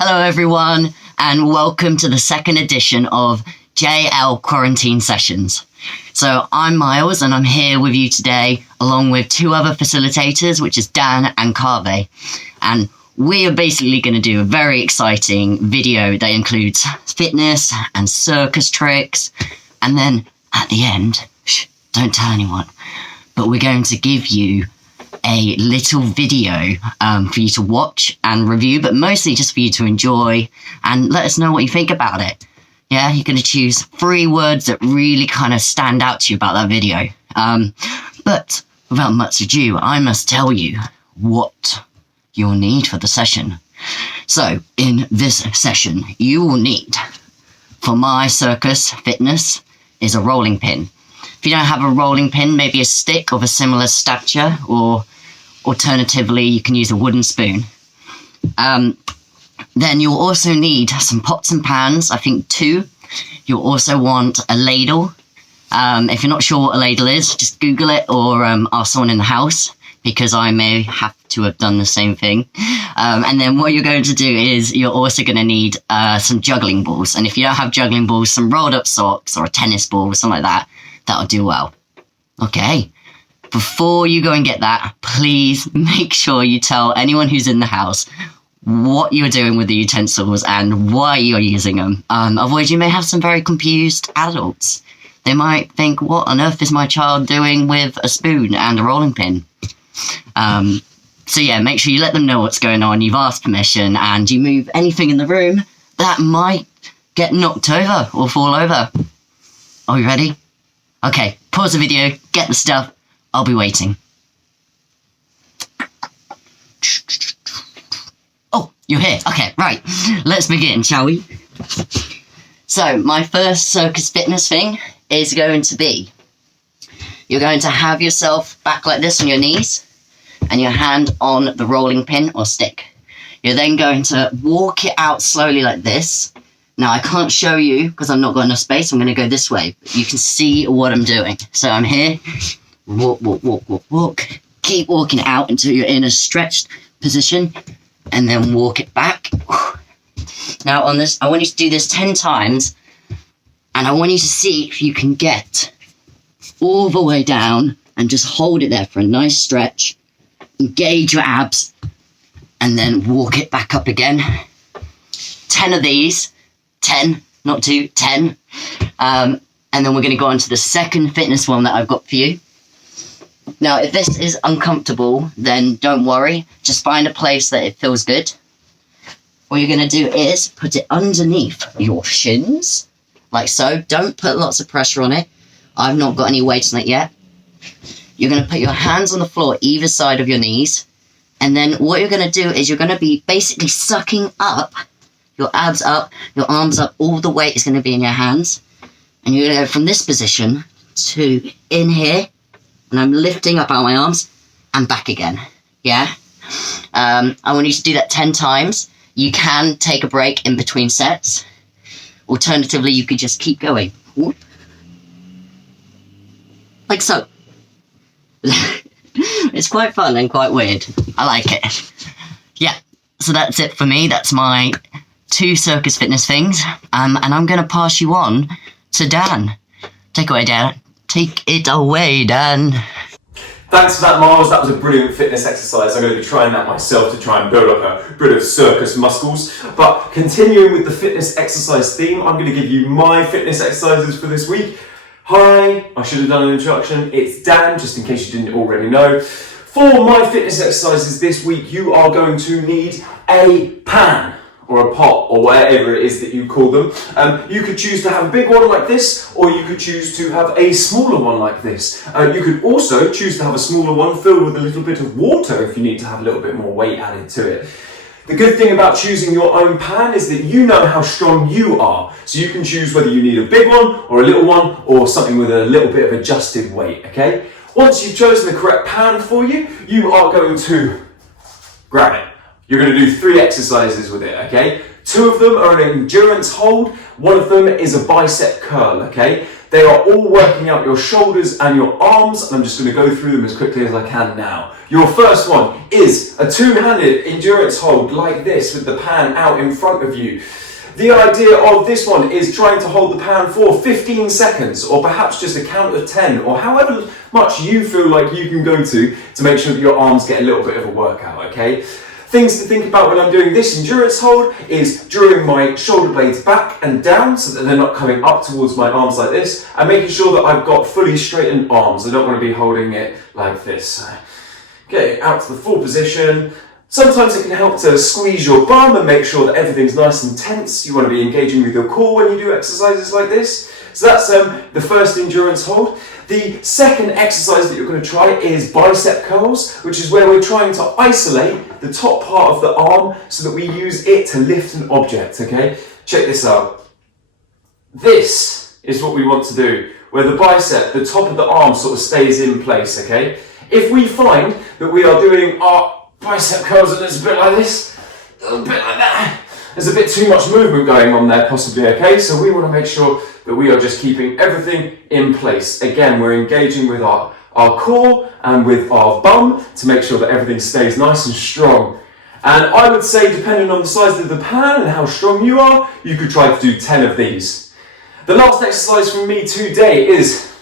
Hello everyone, and welcome to the second edition of JL Quarantine Sessions. So I'm Miles, and I'm here with you today, along with two other facilitators, which is Dan and Kaveh. And we are basically going to do a very exciting video that includes fitness and circus tricks. And then at the end, don't tell anyone, but we're going to give you a little video for you to watch and review, but mostly just for you to enjoy and let us know what you think about it. Yeah, you're going to choose 3 words that really kind of stand out to you about that video. But without much ado, I must tell you what you'll need for the session. So in this session, you will need, for my circus fitness, is a rolling pin. If you don't have a rolling pin, maybe a stick of a similar stature, or alternatively, you can use a wooden spoon. Then you'll also need some pots and pans, I think 2. You'll also want a ladle. If you're not sure what a ladle is, just Google it or ask someone in the house, because I may have to have done the same thing. And then what you're going to do is you're also going to need some juggling balls. And if you don't have juggling balls, some rolled up socks or a tennis ball or something like that, that'll do well. Okay, before you go and get that, please make sure you tell anyone who's in the house what you're doing with the utensils and why you're using them. Otherwise, you may have some very confused adults. They might think, what on earth is my child doing with a spoon and a rolling pin? So yeah, make sure you let them know what's going on, you've asked permission, and you move anything in the room that might get knocked over or fall over. Are you ready? Okay, pause the video, get the stuff, I'll be waiting. Oh, you're here. Okay, right, let's begin, shall we? So, my first circus fitness thing is going to be, you're going to have yourself back like this on your knees, and your hand on the rolling pin or stick. You're then going to walk it out slowly like this. Now, I can't show you because I've not got enough space. I'm going to go this way. But you can see what I'm doing. So I'm here. Walk, walk, walk, walk, walk. Keep walking out until you're in a stretched position. And then walk it back. Now, on this, I want you to do this 10 times. And I want you to see if you can get all the way down and just hold it there for a nice stretch. Engage your abs. And then walk it back up again. 10 of these. 10, not 2, 10. And then we're going to go on to the second fitness one that I've got for you. Now, if this is uncomfortable, then don't worry. Just find a place that it feels good. What you're going to do is put it underneath your shins, like so. Don't put lots of pressure on it. I've not got any weight on it yet. You're going to put your hands on the floor either side of your knees. And then what you're going to do is you're going to be basically sucking up your abs up, your arms up, all the weight is going to be in your hands. And you're going to go from this position to in here. And I'm lifting up out my arms and back again. Yeah? I want you to do that 10 times. You can take a break in between sets. Alternatively, you could just keep going. Whoop. Like so. It's quite fun and quite weird. I like it. Yeah, so that's it for me. That's my 2 circus fitness things, and I'm going to pass you on to Dan. Take away, Dan. Take it away, Dan. Thanks for that, Miles. That was a brilliant fitness exercise. I'm going to be trying that myself to try and build up a bit of circus muscles. But continuing with the fitness exercise theme, I'm going to give you my fitness exercises for this week. Hi, I should have done an introduction. It's Dan, just in case you didn't already know. For my fitness exercises this week, you are going to need a pan, or a pot, or whatever it is that you call them. You could choose to have a big one like this, or you could choose to have a smaller one like this. You could also choose to have a smaller one filled with a little bit of water if you need to have a little bit more weight added to it. The good thing about choosing your own pan is that you know how strong you are, so you can choose whether you need a big one, or a little one, or something with a little bit of adjusted weight, okay? Once you've chosen the correct pan for you, you are going to grab it. You're going to do 3 exercises with it, okay? 2 of them are an endurance hold. 1 of them is a bicep curl, okay? They are all working out your shoulders and your arms, and I'm just going to go through them as quickly as I can now. Your first one is a two-handed endurance hold like this with the pan out in front of you. The idea of this one is trying to hold the pan for 15 seconds, or perhaps just a count of 10, or however much you feel like you can go to make sure that your arms get a little bit of a workout, okay? Things to think about when I'm doing this endurance hold is drawing my shoulder blades back and down so that they're not coming up towards my arms like this, and making sure that I've got fully straightened arms. I don't want to be holding it like this. Okay, out to the full position. Sometimes it can help to squeeze your bum and make sure that everything's nice and tense. You want to be engaging with your core when you do exercises like this. So that's the first endurance hold. The second exercise that you're going to try is bicep curls, which is where we're trying to isolate the top part of the arm so that we use it to lift an object, okay? Check this out. This is what we want to do, where the bicep, the top of the arm sort of stays in place, okay? If we find that we are doing our bicep curls and it's a bit like this, a bit like that, there's a bit too much movement going on there possibly, okay? So we want to make sure that we are just keeping everything in place. Again, we're engaging with our core and with our bum to make sure that everything stays nice and strong. And I would say, depending on the size of the pan and how strong you are, you could try to do 10 of these. The last exercise from me today is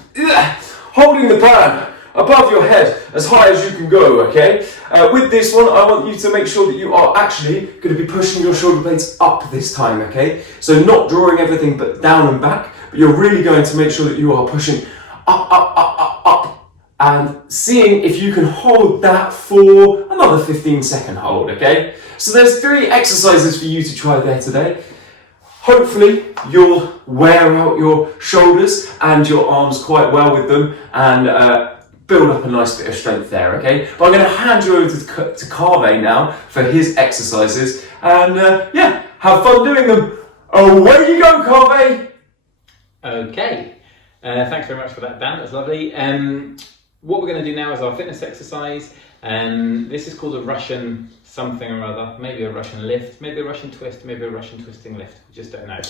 holding the pan above your head as high as you can go, okay? With this one, I want you to make sure that you are actually going to be pushing your shoulder blades up this time, okay? So not drawing everything but down and back, but you're really going to make sure that you are pushing up, up, up, up, up, and seeing if you can hold that for another 15-second hold, okay? So there's 3 exercises for you to try there today. Hopefully you'll wear out your shoulders and your arms quite well with them, and build up a nice bit of strength there, okay? But I'm going to hand you over to Kaveh now for his exercises, and yeah, have fun doing them. Away you go, Kaveh! Okay, thanks very much for that, Dan, that's lovely. What we're going to do now is our fitness exercise, and this is called a Russian something or other, maybe a Russian lift, maybe a Russian twist, maybe a Russian twisting lift, just don't know.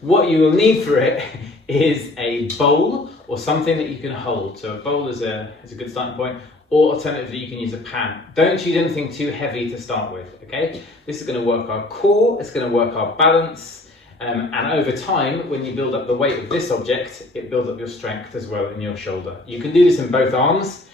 What you will need for it is a bowl or something that you can hold. So a bowl is a good starting point, or alternatively you can use a pan. Don't use anything too heavy to start with, okay? This is going to work our core, it's going to work our balance, and over time, when you build up the weight of this object, it builds up your strength as well in your shoulder. You can do this in both arms.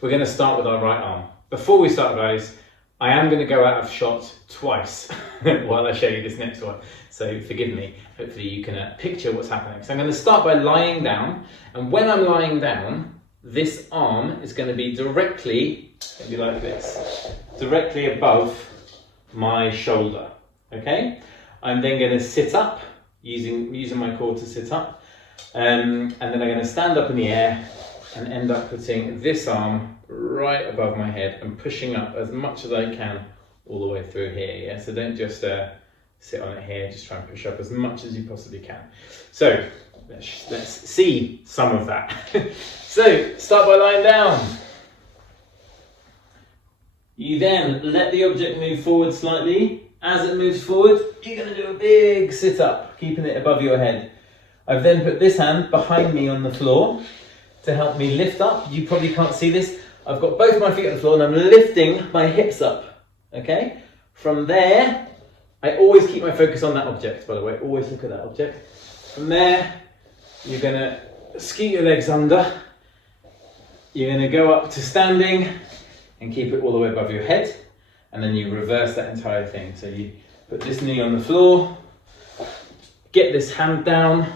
We're going to start with our right arm. Before we start, guys, I am going to go out of shot twice while I show you this next one, so forgive me. Hopefully you can picture what's happening. So I'm going to start by lying down, and when I'm lying down, this arm is going to be directly, maybe like this, directly above my shoulder, okay? I'm then going to sit up, using my core to sit up, and then I'm going to stand up in the air and end up putting this arm right above my head and pushing up as much as I can all the way through here, yeah? So don't just sit on it here, just try and push up as much as you possibly can. So let's see some of that. So start by lying down. You then let the object move forward slightly. As it moves forward, you're going to do a big sit up, keeping it above your head. I've then put this hand behind me on the floor to help me lift up. You probably can't see this. I've got both my feet on the floor and I'm lifting my hips up, okay? From there, I always keep my focus on that object, by the way, always look at that object. From there, you're gonna scoot your legs under. You're gonna go up to standing and keep it all the way above your head. And then you reverse that entire thing. So you put this knee on the floor, get this hand down,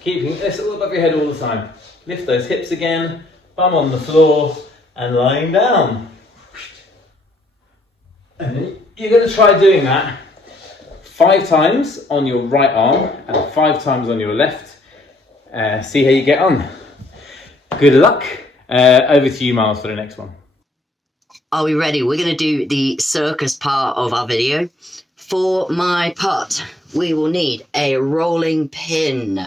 keeping this all above your head all the time. Lift those hips again, bum on the floor, and lying down. And then you're going to try doing that 5 times on your right arm and 5 times on your left. See how you get on. Good luck. Over to you, Miles, for the next one. Are we ready? We're going to do the circus part of our video. For my part, we will need a rolling pin.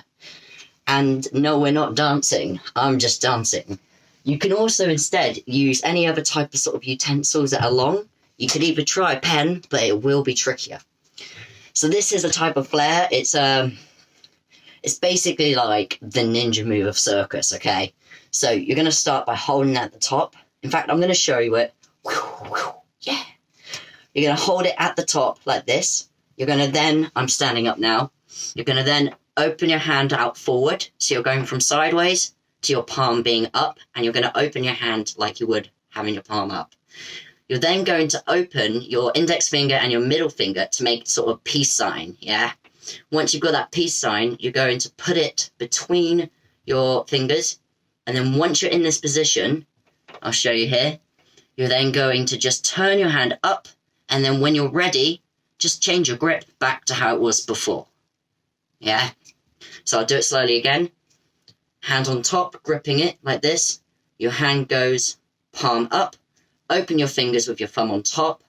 And no, we're not dancing. I'm just dancing. You can also instead use any other type of sort of utensils that are long. You could either try a pen, but it will be trickier. So this is a type of flare. It's It's basically like the ninja move of circus, okay? So you're going to start by holding at the top. In fact, I'm going to show you it. Yeah. You're going to hold it at the top like this. You're going to then, I'm standing up now. You're going to then open your hand out forward. So you're going from sideways to your palm being up. And you're going to open your hand like you would having your palm up. You're then going to open your index finger and your middle finger to make sort of peace sign, yeah? Once you've got that peace sign, you're going to put it between your fingers. And then once you're in this position, I'll show you here, you're then going to just turn your hand up. And then when you're ready, just change your grip back to how it was before. Yeah? So I'll do it slowly again. Hand on top, gripping it like this. Your hand goes palm up. Open your fingers with your thumb on top.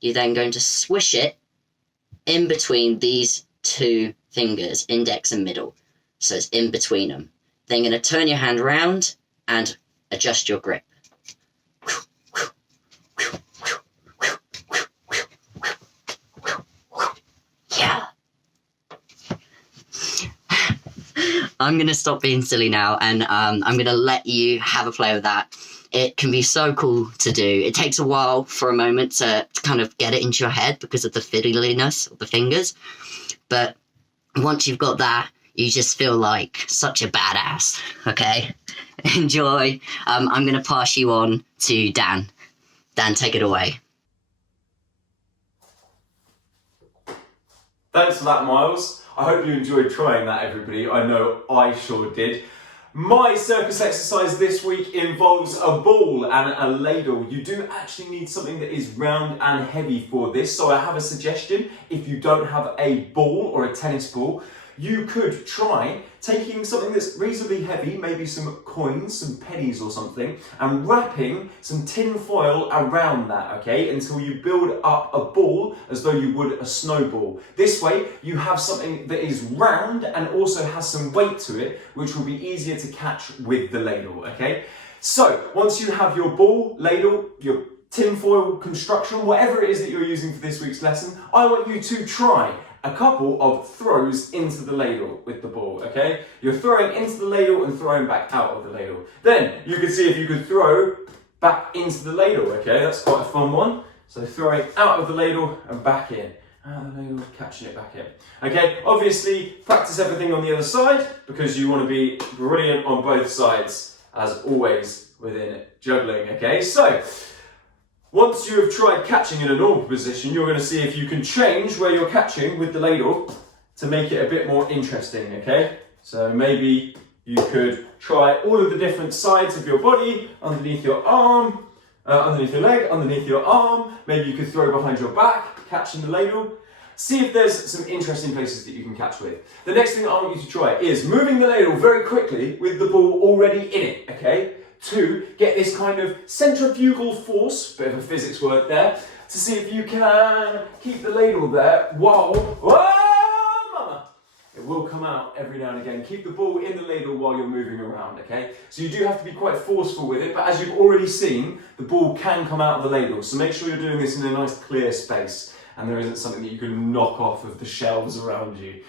You're then going to swish it in between these two fingers, index and middle. So it's in between them. Then you're going to turn your hand around and adjust your grip. Yeah. I'm going to stop being silly now, and I'm going to let you have a play with that. It can be so cool to do. It takes a while for a moment to kind of get it into your head because of the fiddliness of the fingers. But once you've got that, you just feel like such a badass, okay? Enjoy. I'm going to pass you on to Dan. Dan, take it away. Thanks for that, Miles. I hope you enjoyed trying that, everybody. I know I sure did. My circus exercise this week involves a ball and a ladle. You do actually need something that is round and heavy for this, so I have a suggestion. If you don't have a ball or a tennis ball, you could try taking something that's reasonably heavy, maybe some coins, some pennies or something, and wrapping some tin foil around that, okay, until you build up a ball as though you would a snowball. This way, you have something that is round and also has some weight to it, which will be easier to catch with the ladle, okay? So, once you have your ball, ladle, your tinfoil construction, whatever it is that you're using for this week's lesson, I want you to try a couple of throws into the ladle with the ball, okay? You're throwing into the ladle and throwing back out of the ladle. Then you can see if you could throw back into the ladle, okay? That's quite a fun one. So throwing out of the ladle and back in. Out of the ladle, catching it back in. Okay, obviously practice everything on the other side because you want to be brilliant on both sides, as always within juggling, okay? So, once you have tried catching in a normal position, you're going to see if you can change where you're catching with the ladle to make it a bit more interesting, okay? So maybe you could try all of the different sides of your body, underneath your arm, underneath your leg, underneath your arm. Maybe you could throw behind your back, catching the ladle. See if there's some interesting places that you can catch with. The next thing that I want you to try is moving the ladle very quickly with the ball already in it, okay? To get this kind of centrifugal force, bit of a physics word there, to see if you can keep the ladle there while, whoa, mama, it will come out every now and again. Keep the ball in the ladle while you're moving around, okay? So you do have to be quite forceful with it, but as you've already seen, the ball can come out of the ladle. So make sure you're doing this in a nice clear space and there isn't something that you can knock off of the shelves around you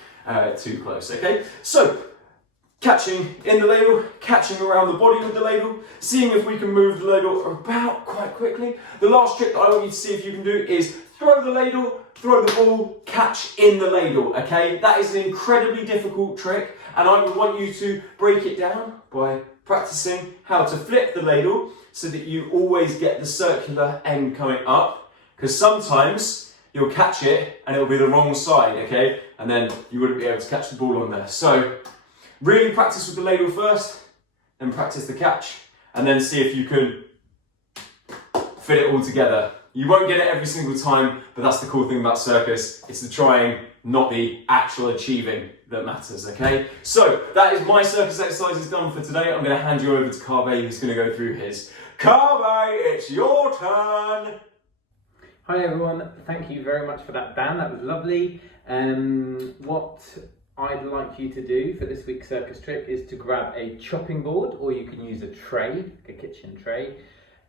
too close, okay? So, catching in the ladle, catching around the body with the ladle, seeing if we can move the ladle about quite quickly. The last trick that I want you to see if you can do is throw the ladle, throw the ball, catch in the ladle, okay? That is an incredibly difficult trick, and I would want you to break it down by practicing how to flip the ladle so that you always get the circular end coming up, because sometimes you'll catch it and it'll be the wrong side, okay? And then you wouldn't be able to catch the ball on there. So, really practice with the ladle first, then practice the catch, and then see if you can fit it all together. You won't get it every single time, but that's the cool thing about circus. It's the trying, not the actual achieving that matters, okay? So, that is my circus exercises done for today. I'm going to hand you over to Kaveh, who's going to go through his. Kaveh, it's your turn! Hi everyone, thank you very much for that, Dan. That was lovely. What I'd like you to do for this week's circus trick is to grab a chopping board, or you can use a tray, like a kitchen tray.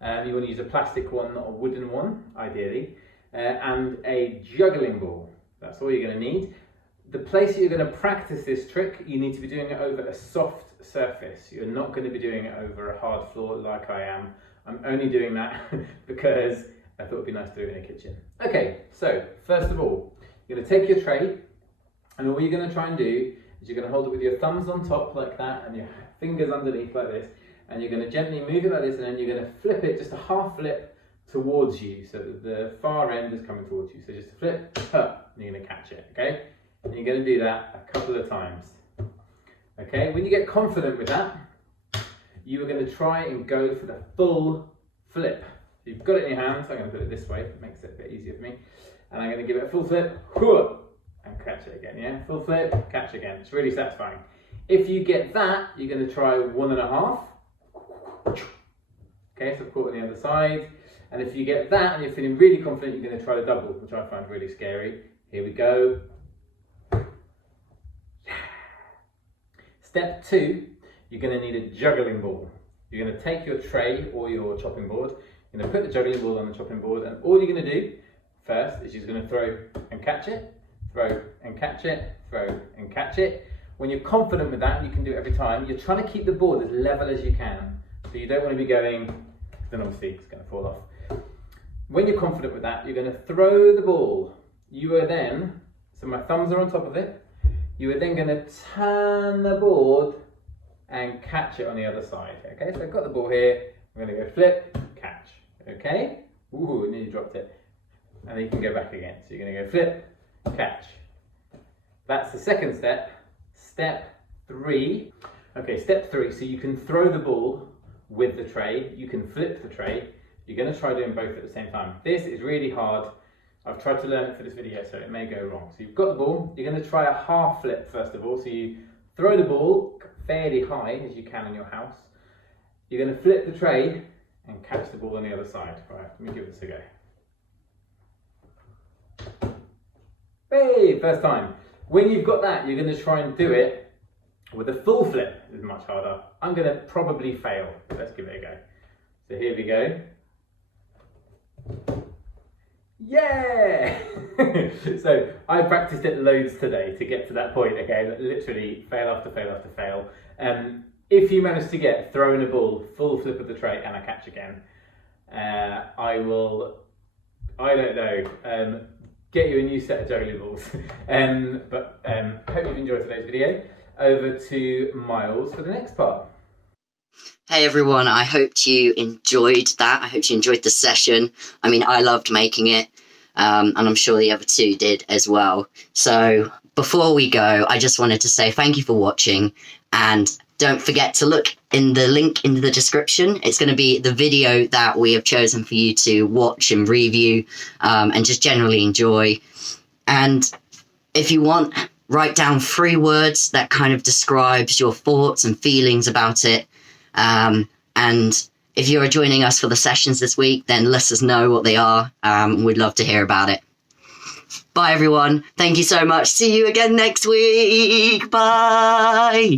You want to use a plastic one, not a wooden one, ideally, and a juggling ball. That's all you're going to need. The place that you're going to practice this trick, you need to be doing it over a soft surface. You're not going to be doing it over a hard floor like I am. I'm only doing that because I thought it'd be nice to do it in a kitchen. Okay, so first of all, you're going to take your tray, and all you're going to try and do is you're going to hold it with your thumbs on top like that and your fingers underneath like this, and you're going to gently move it like this, and then you're going to flip it, just a half flip towards you, so that the far end is coming towards you. So just a flip, and you're going to catch it, okay? And you're going to do that a couple of times. Okay, when you get confident with that, you are going to try and go for the full flip. So you've got it in your hands. I'm going to put it this way, it makes it a bit easier for me. And I'm going to give it a full flip, and catch it again, yeah? Full flip, catch again. It's really satisfying. If you get that, you're going to try 1.5. Okay, so I've caught on the other side. And if you get that and you're feeling really confident, you're going to try the double, which I find really scary. Here we go. Step 2, you're going to need a juggling ball. You're going to take your tray or your chopping board, you're going to put the juggling ball on the chopping board, and all you're going to do first is you're going to throw and catch it, throw and catch it, throw and catch it. When you're confident with that, you can do it every time, you're trying to keep the board as level as you can. So you don't want to be going, then obviously it's going to fall off. When you're confident with that, you're going to throw the ball. You are then, so my thumbs are on top of it, you are then going to turn the board and catch it on the other side. Okay, so I've got the ball here, I'm going to go flip, catch. Okay, ooh, nearly dropped it. And then you can go back again. So you're going to go flip, catch. That's the second step. Step 3. Okay, step 3, so you can throw the ball with the tray, you can flip the tray. You're going to try doing both at the same time. This is really hard. I've tried to learn it for this video, so it may go wrong. So you've got the ball, you're going to try a half flip first of all. So you throw the ball fairly high as you can in your house. You're going to flip the tray and catch the ball on the other side. Right, let me give this a go. Hey, first time. When you've got that, you're going to try and do it with a full flip. It's much harder. I'm going to probably fail. Let's give it a go. So here we go. Yeah! So I practiced it loads today to get to that point, okay? Literally fail after fail after fail. If you manage to get throwing a ball, full flip of the tray and a catch again, I don't know, get you a new set of juggling balls. Hope you've enjoyed today's video. Over to Miles for the next part. Hey everyone, I hope you enjoyed that. I hope you enjoyed the session. I mean, I loved making it, and I'm sure the other two did as well. So before we go, I just wanted to say thank you for watching, and don't forget to look in the link in the description. It's going to be the video that we have chosen for you to watch and review, and just generally enjoy. And if you want, write down 3 words that kind of describes your thoughts and feelings about it. And if you're joining us for the sessions this week, then let us know what they are. We'd love to hear about it. Bye everyone. Thank you so much. See you again next week. Bye.